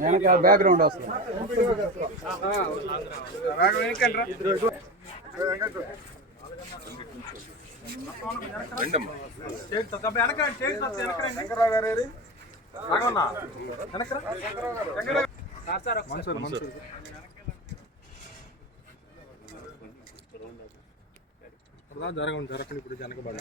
వెనక బ్యాక్గ్రౌండ్ వస్తుంది. జరగండి ఇప్పుడు జనకబడి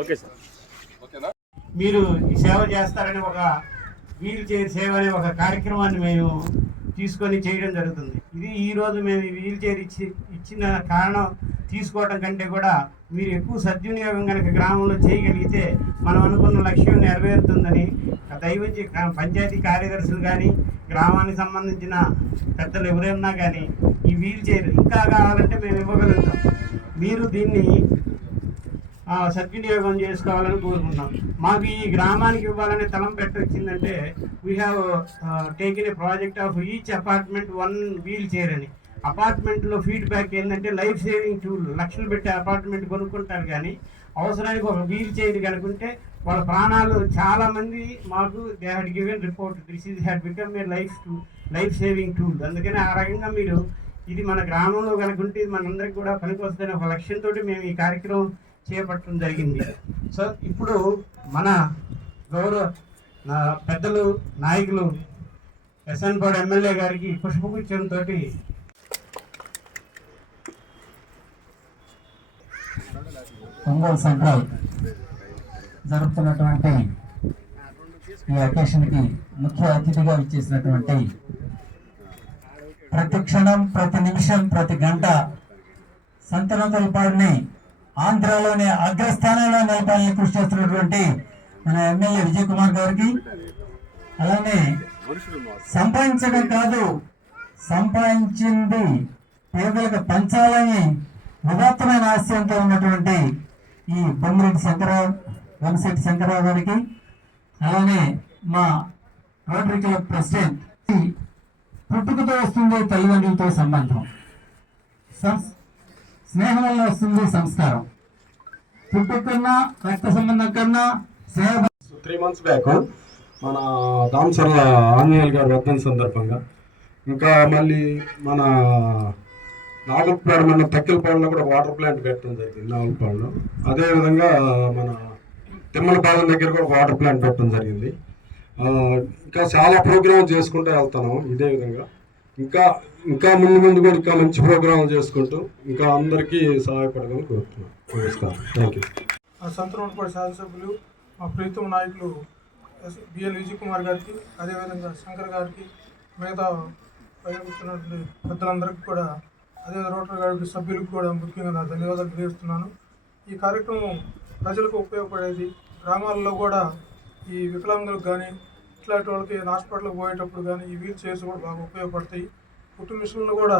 ఓకే సార్. మీరు ఈ సేవ చేస్తారని ఒక వీల్ చైర్ సేవ అనే ఒక కార్యక్రమాన్ని మేము తీసుకొని చేయడం జరుగుతుంది. ఇది ఈరోజు మేము వీల్ చైర్ ఇచ్చిన కారణం తీసుకోవడం కంటే కూడా మీరు ఎక్కువ సద్వినియోగం కనుక గ్రామంలో చేయగలిగితే మనం అనుకున్న లక్ష్యం నెరవేరుతుందని దయవుంచి పంచాయతీ కార్యదర్శులు కానీ గ్రామానికి సంబంధించిన పెద్దలు ఎవరైనా కానీ ఈ వీల్ చైర్ ఇంకా కావాలంటే మేము ఇవ్వగలుగుతాం. మీరు దీన్ని సద్వినియోగం చేసుకోవాలని కోరుకుంటున్నాం. మాకు ఈ గ్రామానికి ఇవ్వాలనే తలంపెట్ట వచ్చిందంటే we have taken a project of each apartment 1 wheelchair అని. అపార్ట్మెంట్లో ఫీడ్బ్యాక్ ఏంటంటే లైఫ్ సేవింగ్ టూల్, లక్షలు పెట్టి అపార్ట్మెంట్ కొనుక్కుంటారు కానీ అవసరానికి ఒక వీల్ చైర్ కనుకుంటే వాళ్ళ ప్రాణాలు చాలామంది మాకు they had given report this is had become a life saving tool. అందుకని ఆ రకంగా మీరు ఇది మన గ్రామంలో కనుకుంటే ఇది మనందరికి కూడా పనికి వస్తుందని ఒక లక్ష్యంతో మేము ఈ కార్యక్రమం చేపట్టడం జరిగింది. సో ఇప్పుడు మన గౌరవ పెద్దలు నాయకులు ఎస్ఎన్పాడు ఎమ్మెల్యే గారికి పుష్పగుచ్చంతో పొంగల్ సెంట్రల్ జరుపుతున్నటువంటి ఈ అకేషన్కి ముఖ్య అతిథిగా ఇచ్చేసినటువంటి ప్రతి క్షణం, ప్రతి నిమిషం, ప్రతి గంట సంతనోతులపాడుని ఆంధ్రాలోనే అగ్రస్థానంలో నిలపాలని కృషి చేస్తున్నటువంటి మన ఎమ్మెల్యే విజయ్ కుమార్ గారికి, అలానే సంపాదించడం కాదు సంపాదించింది పేదలకు పంచాలని ఉదాత్తమైన ఆశయంతో ఉన్నటువంటి ఈ వంశెట్టి శంకరరావు గారికి, అలానే మా రోటరీ క్లబ్ ప్రెసిడెంట్, పుట్టుకతో వస్తుంది తల్లిదండ్రులతో సంబంధం, స్నేహం వల్ల వస్తుంది సంస్కారం. పుట్టుక కన్నా రక్త సంబంధం కన్నా స్నేహ. 3 months బ్యాక్ మన దామసర్ల ఆంజనేయులు గారి వర్ధన సందర్భంగా, ఇంకా మళ్ళీ మన నాగులపాడు మన తక్కిలపాడులో కూడా వాటర్ ప్లాంట్ పెట్టడం జరిగింది నాగులపాడులో. అదేవిధంగా మన తిమ్మలపాలెం దగ్గర కూడా వాటర్ ప్లాంట్ పెట్టడం జరిగింది. ఇంకా చాలా ప్రోగ్రామ్ చేసుకుంటూ వెళ్తున్నాము. ఇదే విధంగా ఇంకా ముందు కూడా ఇంకా మంచి ప్రోగ్రాంలు చేసుకుంటూ ఇంకా అందరికీ సహాయపడమని కోరుతున్నాను. నమస్కారం. Thank you. సంతనోతుపాడు శాసనసభ్యులు మా ప్రీతం నాయకులు బిఎల్ విజయ్ కుమార్ గారికి, అదేవిధంగా శంకర్ గారికి, మిగతా పైన పెద్దలందరికీ కూడా, అదే రోటరీ గారికి సభ్యులకు కూడా ముఖ్యంగా నా ధన్యవాదాలు తెలియజేస్తున్నాను. ఈ కార్యక్రమం ప్రజలకు ఉపయోగపడేది. గ్రామాల్లో కూడా ఈ వికలాంగులకు కానీ ఇట్లాంటి వాళ్ళకి హాస్పిటల్కి పోయేటప్పుడు కానీ ఈ వీల్ చైర్స్ కూడా బాగా ఉపయోగపడతాయి. కుటుంబ మిషన్లు కూడా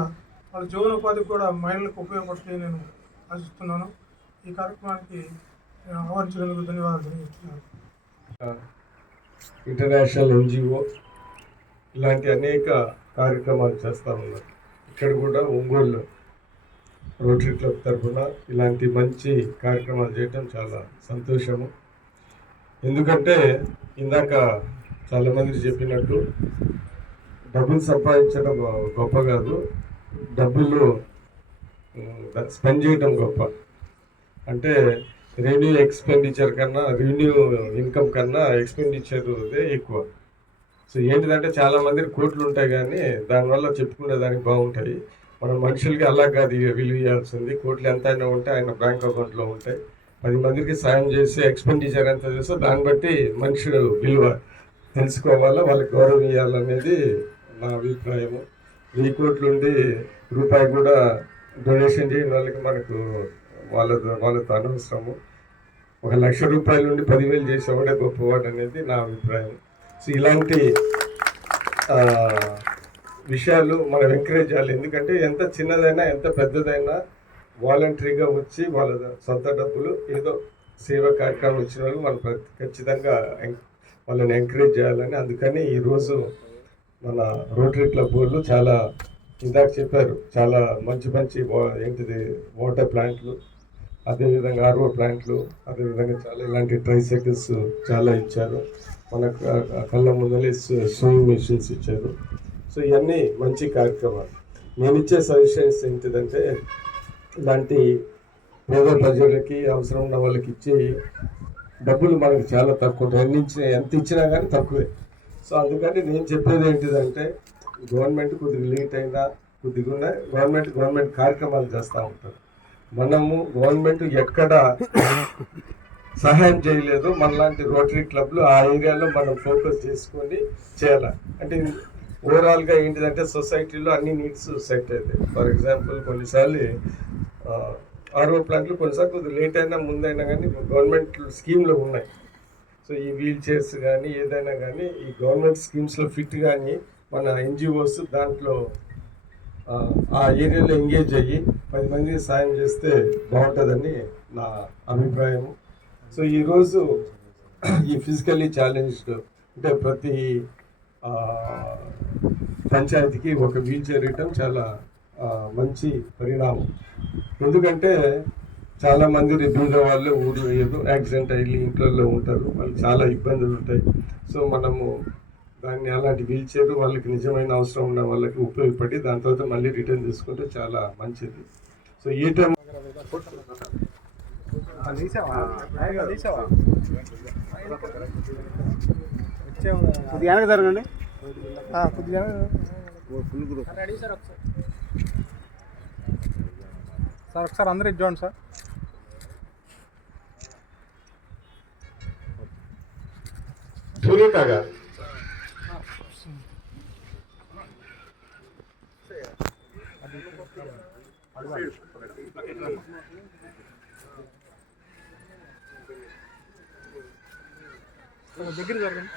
వాళ్ళ జీవనోపాధికి కూడా మహిళలకు ఉపయోగపడతాయి నేను ఆశిస్తున్నాను. ఈ కార్యక్రమానికి ఆహ్వానించినందుకు ధన్యవాదాలు తెలియజేస్తున్నాను. ఇంటర్నేషనల్ ఎన్జిఓ ఇలాంటి అనేక కార్యక్రమాలు చేస్తూ ఉన్నారు. ఇక్కడ కూడా ఒంగోలు రోటరీ క్లబ్ తరఫున ఇలాంటి మంచి కార్యక్రమాలు చేయటం చాలా సంతోషము. ఎందుకంటే ఇందాక చాలామంది చెప్పినట్టు డబ్బులు సంపాదించడం గొప్ప కాదు, డబ్బులు స్పెండ్ చేయడం గొప్ప. అంటే రెవెన్యూ ఎక్స్పెండిచర్ కన్నా, రెవెన్యూ ఇన్కమ్ కన్నా ఎక్స్పెండిచర్ ఎక్కువ. సో ఏంటిదంటే చాలామంది కోట్లు ఉంటాయి కానీ దానివల్ల చెప్పుకునే దానికి బాగుంటాయి. మనం మనుషులకి అలా కాదు విలువ ఇవ్వాల్సింది. కోట్లు ఎంత అయినా ఉంటే ఆయన బ్యాంక్ అకౌంట్లో ఉంటాయి. 10 మందికి సాయం చేసి ఎక్స్పెండిచర్ ఎంత చేస్తే దాన్ని బట్టి మనుషులు విలువ తెలుసుకోవాలా, వాళ్ళకి గౌరవం ఇవ్వాలనేది నా అభిప్రాయము. 1000 కోట్లు ఉండి రూపాయి కూడా డొనేషన్ చేయని వాళ్ళకి మనకు వాళ్ళతో అనవసరము. 1,00,000 రూపాయల నుండి 10,000 చేసేవాడే గొప్పవాడు అనేది నా అభిప్రాయం. సో ఇలాంటి విషయాలు మనం ఎంకరేజ్ చేయాలి. ఎందుకంటే ఎంత చిన్నదైనా ఎంత పెద్దదైనా వాలంటరీగా వచ్చి వాళ్ళ సొంత డబ్బులు ఏదో సేవా కార్యక్రమం వచ్చిన వాళ్ళు మనం ఖచ్చితంగా వాళ్ళని ఎంకరేజ్ చేయాలని, అందుకని ఈరోజు మన రోటరీ క్లబ్ వాళ్ళు చాలా ఇందాక చెప్పారు, చాలా మంచి మంచి ఏంటిది వాటర్ ప్లాంట్లు, అదేవిధంగా ఆర్ఓ ప్లాంట్లు, అదేవిధంగా చాలా ఇలాంటి ట్రైసైకిల్స్ చాలా ఇచ్చారు. మన కళ్ళ ముందలే స్విమ్మింగ్ మెషిన్స్ ఇచ్చారు. సో ఇవన్నీ మంచి కార్యక్రమాలు. నేను ఇచ్చే సజెషన్స్ ఏంటిదంటే, ఇలాంటి పేద ప్రజలకి అవసరం ఉన్న వాళ్ళకి ఇచ్చి డబ్బులు మనకి చాలా తక్కువ ఉంటాయి. ఎంత ఇచ్చినా కానీ తక్కువే. సో అందుకని నేను చెప్పేది ఏంటిదంటే, గవర్నమెంట్ కొద్దిగా లేట్ అయినా కొద్దిగా గవర్నమెంట్ కార్యక్రమాలు చేస్తూ ఉంటారు. మనము గవర్నమెంట్ ఎక్కడ సహాయం చేయలేదు, మనలాంటి రోటరీ క్లబ్లు ఆ ఏరియాలో మనం ఫోకస్ చేసుకొని చేయాలి. అంటే ఓవరాల్గా ఏంటిదంటే సొసైటీలో అన్ని నీడ్స్ సెట్ అవుతాయి. ఫర్ ఎగ్జాంపుల్ కొన్నిసార్లు ఆర్ఓ ప్లాంట్లు కొన్నిసార్లు కొద్దిగా లేట్ అయినా ముందైనా కానీ గవర్నమెంట్ స్కీమ్లో ఉన్నాయి. సో ఈ వీల్ చైర్స్ కానీ ఏదైనా కానీ ఈ గవర్నమెంట్ స్కీమ్స్లో ఫిట్ కానీ మన ఎన్జిఓస్ దాంట్లో ఆ ఏరియాలో ఎంగేజ్ అయ్యి 10 మందికి సాయం చేస్తే బాగుంటుందని నా అభిప్రాయము. సో ఈరోజు ఈ ఫిజికల్లీ ఛాలెంజ్డ్ అంటే ప్రతి పంచాయతీకి ఒక వీల్ చైర్ ఇవ్వటం చాలా మంచి పరిణామం. ఎందుకంటే చాలామంది బీద వాళ్ళు ఊరు ఏదో యాక్సిడెంట్ అయ్యి ఇంట్లో ఉంటారు, వాళ్ళకి చాలా ఇబ్బందులు ఉంటాయి. సో మనము దాన్ని అలాంటి వీల్ చైర్ వాళ్ళకి నిజమైన అవసరం ఉన్న వాళ్ళకి ఉపయోగపడి దాని తర్వాత మళ్ళీ రిటర్న్ తీసుకుంటే చాలా మంచిది. సో ఈ టైం కొద్దిగా జరగండి. సార్ ఒకసారి అందరూ ఇచ్చేయండి సార్. సునీత గారు దగ్గర జరగండి.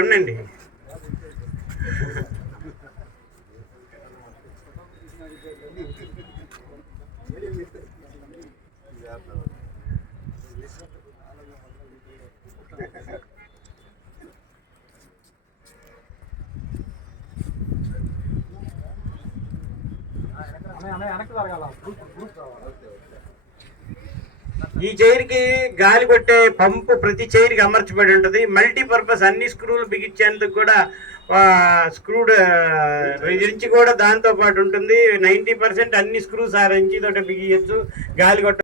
ఉండండి. ఈ చైర్కి గాలి కొట్టే పంపు ప్రతి చైర్కి అమర్చబడి ఉంటుంది. మల్టీపర్పస్ అన్ని స్క్రూలు బిగించేందుకు కూడా స్క్రూ రించి కూడా దాంతో పాటు ఉంటుంది. 90% అన్ని స్క్రూస్ ఆ రించి తోటి బిగించచ్చు. గాలి కొట్ట